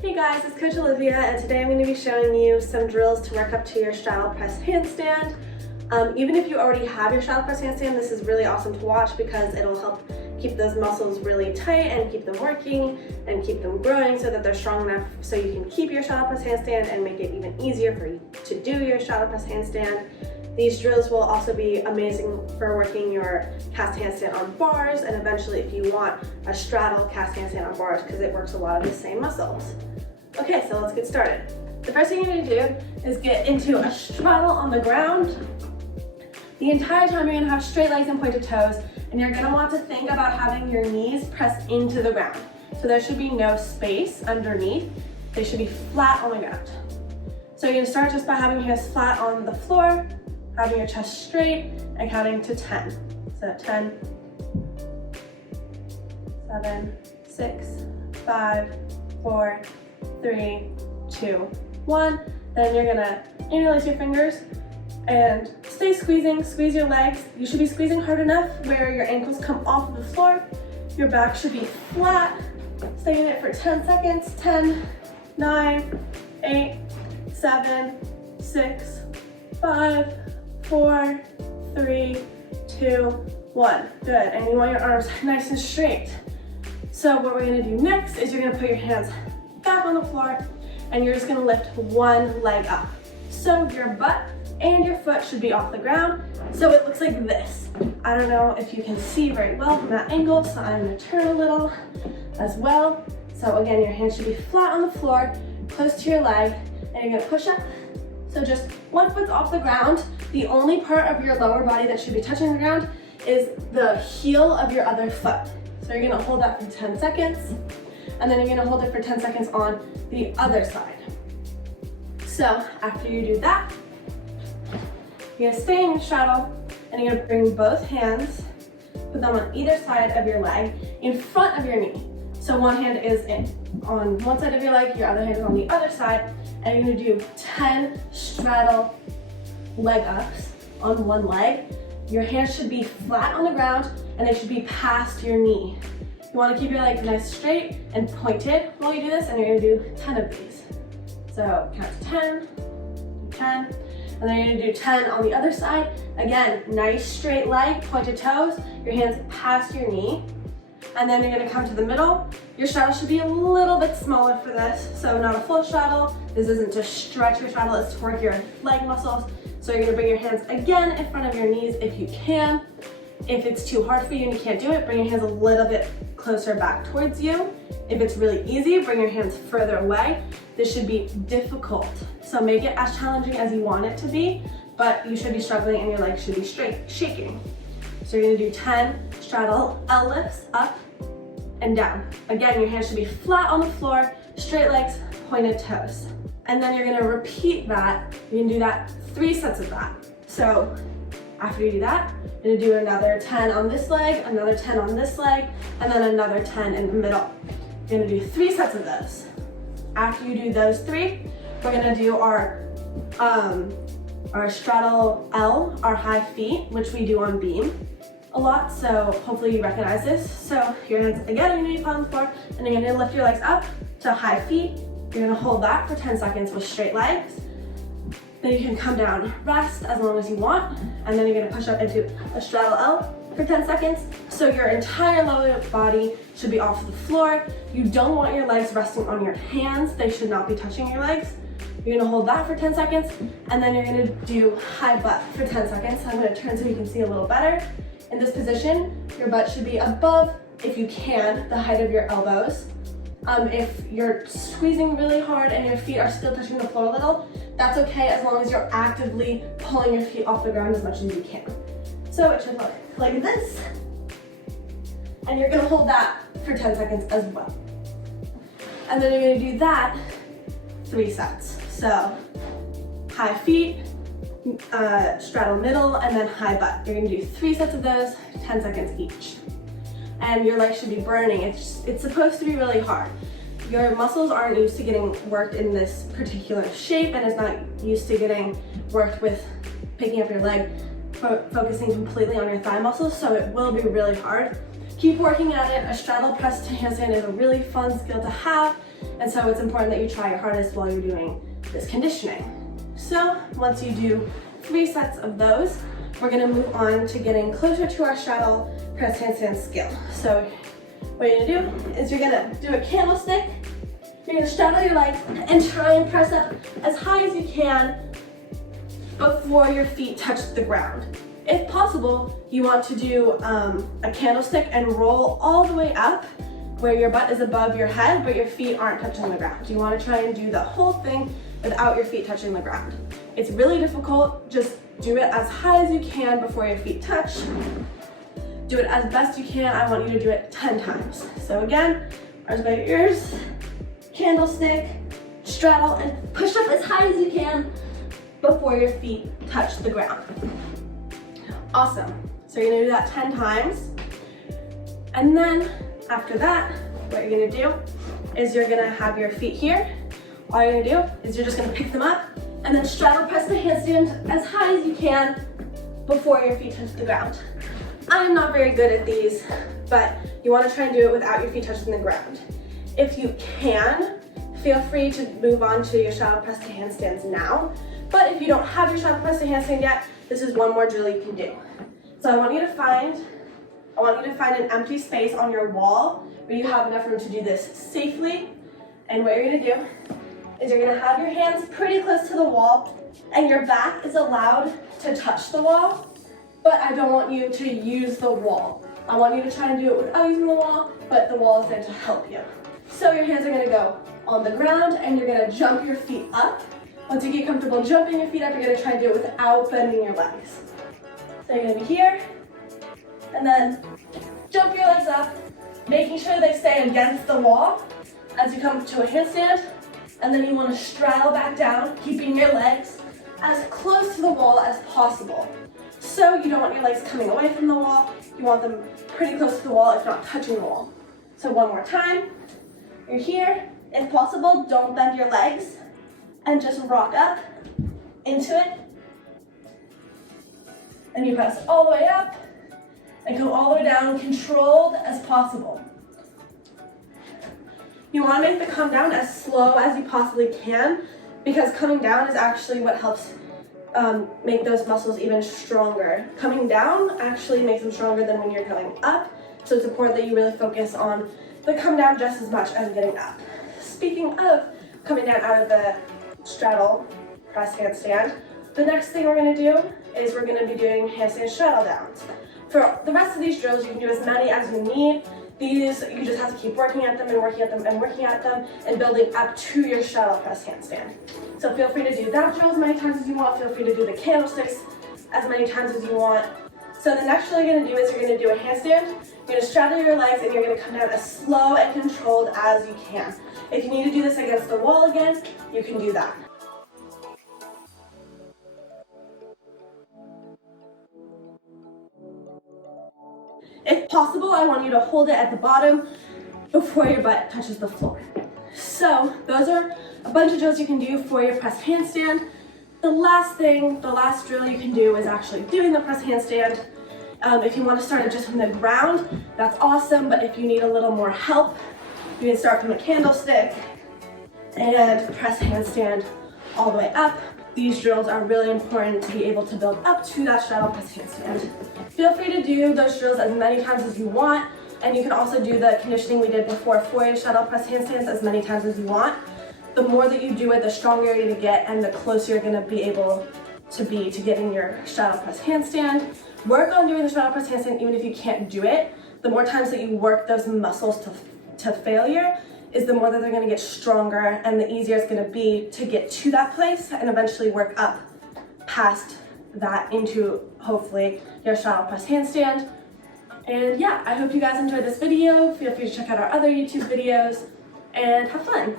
Hey guys, it's Coach Olivia, and today I'm going to be showing you some drills to work up to your straddle press handstand. Even if you already have your straddle press handstand, this is really awesome to watch because it'll help keep those muscles really tight and keep them working and keep them growing so that they're strong enough so you can keep your straddle press handstand and make it even easier for you to do your straddle press handstand. These drills will also be amazing for working your cast handstand on bars, and eventually if you want a straddle cast handstand on bars, because it works a lot of the same muscles. Okay, so let's get started. The first thing you're going to do is get into a straddle on the ground. The entire time you're going to have straight legs and pointed toes, and you're going to want to think about having your knees pressed into the ground. So there should be no space underneath. They should be flat on the ground. So you're going to start just by having your hands flat on the floor, having your chest straight, and counting to 10. So 10, 7, 6, 5, 4, 3, 2, 1. Then you're gonna interlace your fingers and stay squeezing, squeeze your legs. You should be squeezing hard enough where your ankles come off of the floor. Your back should be flat. Stay in it for 10 seconds. 10, 9, 8, 7, 6, 5, 4, 3, 2, 1. Good, and you want your arms nice and straight. So what we're gonna do next is you're gonna put your hands back on the floor and you're just gonna lift one leg up. So your butt and your foot should be off the ground. So it looks like this. I don't know if you can see very well from that angle, so I'm gonna turn a little as well. So again, your hands should be flat on the floor, close to your leg, and you're gonna push up. So just one foot's off the ground. The only part of your lower body that should be touching the ground is the heel of your other foot. So you're gonna hold that for 10 seconds, and then you're gonna hold it for 10 seconds on the other side. So after you do that, you're gonna stay in your straddle, and you're gonna bring both hands, put them on either side of your leg, in front of your knee. So one hand is on one side of your leg, your other hand is on the other side, and you're gonna do 10 straddle leg ups on one leg. Your hands should be flat on the ground and they should be past your knee. You want to keep your legs nice straight and pointed while you do this, and you're going to do 10 of these. So count to 10, 10, and then you're going to do 10 on the other side. Again, nice straight leg, pointed toes, your hands past your knee. And then you're going to come to the middle. Your straddle should be a little bit smaller for this, so not a full straddle. This isn't to stretch your straddle, it's to work your leg muscles. So you're gonna bring your hands again in front of your knees if you can. If it's too hard for you and you can't do it, bring your hands a little bit closer back towards you. If it's really easy, bring your hands further away. This should be difficult, so make it as challenging as you want it to be, but you should be struggling and your legs should be straight, shaking. So you're gonna do 10 straddle L lifts up and down. Again, your hands should be flat on the floor, straight legs, pointed toes. And then you're gonna repeat that. You're gonna do that 3 sets of that. So after you do that, you're gonna do another 10 on this leg, another 10 on this leg, and then another 10 in the middle. You're gonna do 3 sets of those. After you do those 3, we're gonna do our straddle L, our high feet, which we do on beam a lot, so hopefully you recognize this. So your hands, again, you're gonna be flat on the floor, and you're gonna lift your legs up to high feet. You're gonna hold that for 10 seconds with straight legs. Then you can come down, rest as long as you want, and then you're gonna push up into a straddle L for 10 seconds. So your entire lower body should be off the floor. You don't want your legs resting on your hands. They should not be touching your legs. You're gonna hold that for 10 seconds, and then you're gonna do high butt for 10 seconds. So I'm gonna turn so you can see a little better. In this position, your butt should be above, if you can, the height of your elbows. If you're squeezing really hard and your feet are still touching the floor a little, that's okay as long as you're actively pulling your feet off the ground as much as you can. So it should look like this. And you're gonna hold that for 10 seconds as well. And then you're gonna do that 3 sets. So high feet, straddle middle, and then high butt. You're gonna do 3 sets of those, 10 seconds each. And your legs should be burning. It's supposed to be really hard. Your muscles aren't used to getting worked in this particular shape, and it's not used to getting worked with picking up your leg, focusing completely on your thigh muscles, so it will be really hard. keep working at it. A straddle press to handstand is a really fun skill to have, and so it's important that you try your hardest while you're doing this conditioning. So once you do 3 sets of those, we're gonna move on to getting closer to our straddle press handstand skill. So what you're gonna do is you're gonna do a candlestick, you're gonna straddle your legs and try and press up as high as you can before your feet touch the ground. If possible, you want to do a candlestick and roll all the way up where your butt is above your head, but your feet aren't touching the ground. You want to try and do the whole thing without your feet touching the ground. It's really difficult. Just do it as high as you can before your feet touch. Do it as best you can. I want you to do it 10 times. So again, arms by your ears, candlestick, straddle, and push up as high as you can before your feet touch the ground. Awesome. So you're gonna do that 10 times. And then after that, what you're gonna do is you're gonna have your feet here. All you're gonna do is you're just gonna pick them up and then straddle press the handstand as high as you can before your feet touch the ground. I'm not very good at these, but you wanna try and do it without your feet touching the ground. If you can, feel free to move on to your straddle press to handstands now. But if you don't have your straddle press to handstand yet, this is one more drill you can do. So I want you to find an empty space on your wall where you have enough room to do this safely. And what you're gonna do is you're gonna have your hands pretty close to the wall and your back is allowed to touch the wall, but I don't want you to use the wall. I want you to try and do it without using the wall, but the wall is there to help you. So your hands are gonna go on the ground and you're gonna jump your feet up. Once you get comfortable jumping your feet up, you're gonna try and do it without bending your legs. So you're gonna be here, and then jump your legs up, making sure they stay against the wall as you come to a handstand, and then you wanna straddle back down, keeping your legs as close to the wall as possible. So you don't want your legs coming away from the wall, you want them pretty close to the wall, if not touching the wall. So one more time, you're here. If possible, don't bend your legs, and just rock up into it. And you press all the way up and go all the way down, controlled as possible. You want to make the come down as slow as you possibly can, because coming down is actually what helps make those muscles even stronger. Coming down actually makes them stronger than when you're going up, so it's important that you really focus on the come down just as much as getting up. Speaking of coming down out of the straddle press handstand, the next thing we're going to do is we're going to be doing handstand straddle downs. For the rest of these drills, you can do as many as you need. These, you just have to keep working at them and working at them and working at them and building up to your straddle press handstand. So feel free to do that drill as many times as you want. Feel free to do the candlesticks as many times as you want. So the next drill you're going to do is you're going to do a handstand. You're going to straddle your legs and you're going to come down as slow and controlled as you can. If you need to do this against the wall again, you can do that. If possible, I want you to hold it at the bottom before your butt touches the floor. So those are a bunch of drills you can do for your press handstand. The last drill you can do is actually doing the press handstand. If you want to start it just from the ground, that's awesome, but if you need a little more help, you can start from a candlestick and press handstand all the way up. These drills are really important to be able to build up to that straddle press handstand. Feel free to do those drills as many times as you want, and you can also do the conditioning we did before for your straddle press handstands as many times as you want. The more that you do it, the stronger you're going to get and the closer you're going to be able to be to getting your straddle press handstand. Work on doing the straddle press handstand even if you can't do it. The more times that you work those muscles to failure is the more that they're going to get stronger and the easier it's going to be to get to that place and eventually work up past that into hopefully your straddle press handstand. And yeah, I hope you guys enjoyed this video. Feel free to check out our other YouTube videos and have fun.